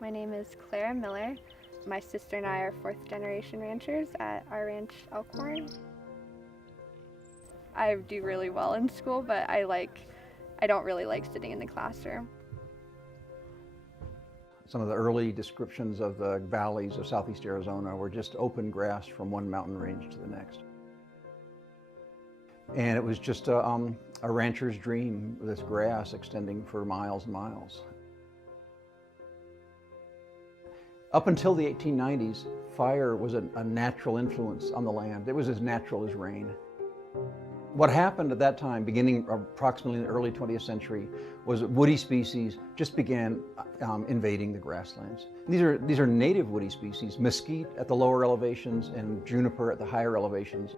My name is Clara Miller. My sister and I are fourth generation ranchers at our ranch Elkhorn. I do really well in school, but I don't really like sitting in the classroom. Some of the early descriptions of the valleys of southeast Arizona were just open grass from one mountain range to the next. And it was just a rancher's dream, this grass extending for miles and miles. Up until the 1890s, fire was a natural influence on the land. It was as natural as rain. What happened at that time, beginning approximately in the early 20th century, was that woody species just began invading the grasslands. These are native woody species, mesquite at the lower elevations and juniper at the higher elevations.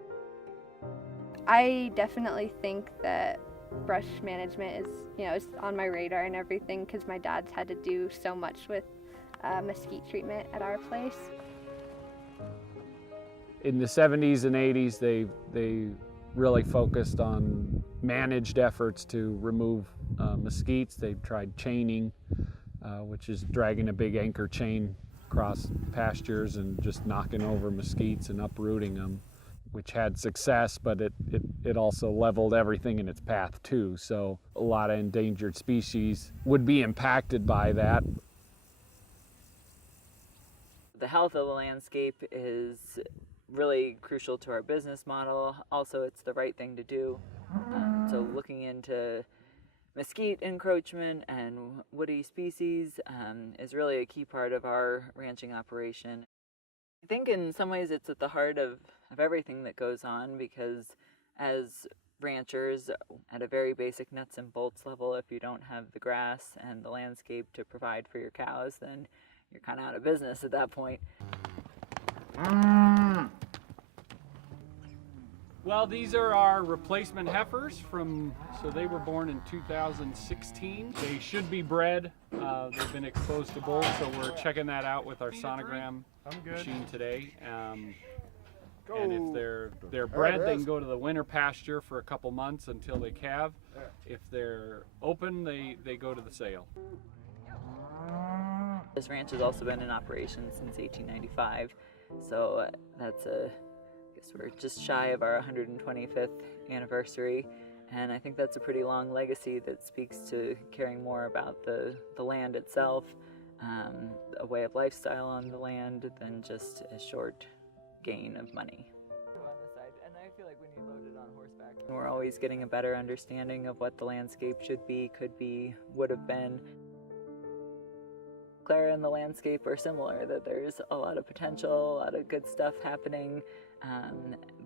I definitely think that brush management is on my radar and everything, because my dad's had to do so much with mesquite treatment at our place. In the 70s and 80s, they really focused on managed efforts to remove mesquites. They tried chaining, which is dragging a big anchor chain across pastures and just knocking over mesquites and uprooting them, which had success, but it also leveled everything in its path too. So a lot of endangered species would be impacted by that. The health of the landscape is really crucial to our business model. Also, it's the right thing to do. So looking into mesquite encroachment and woody species is really a key part of our ranching operation. I think in some ways it's at the heart of everything that goes on, because as ranchers, at a very basic nuts and bolts level, if you don't have the grass and the landscape to provide for your cows, then you're kind of out of business at that point. Well, these are our replacement heifers so they were born in 2016. They should be bred. They've been exposed to bulls, so we're checking that out with our sonogram machine today. And if they're bred, they can go to the winter pasture for a couple months until they calve. If they're open, they go to the sale. This ranch has also been in operation since 1895, so I guess we're just shy of our 125th anniversary, and I think that's a pretty long legacy that speaks to caring more about the land itself, a way of lifestyle on the land, than just a short gain of money. On this side, and I feel like when you load it on horseback, we're always getting a better understanding of what the landscape should be, could be, would have been. Clara and the landscape are similar, that there's a lot of potential, a lot of good stuff happening,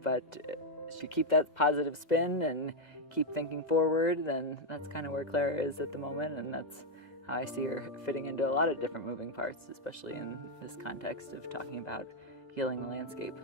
but if you keep that positive spin and keep thinking forward, then that's kind of where Clara is at the moment, and that's how I see her fitting into a lot of different moving parts, especially in this context of talking about healing the landscape.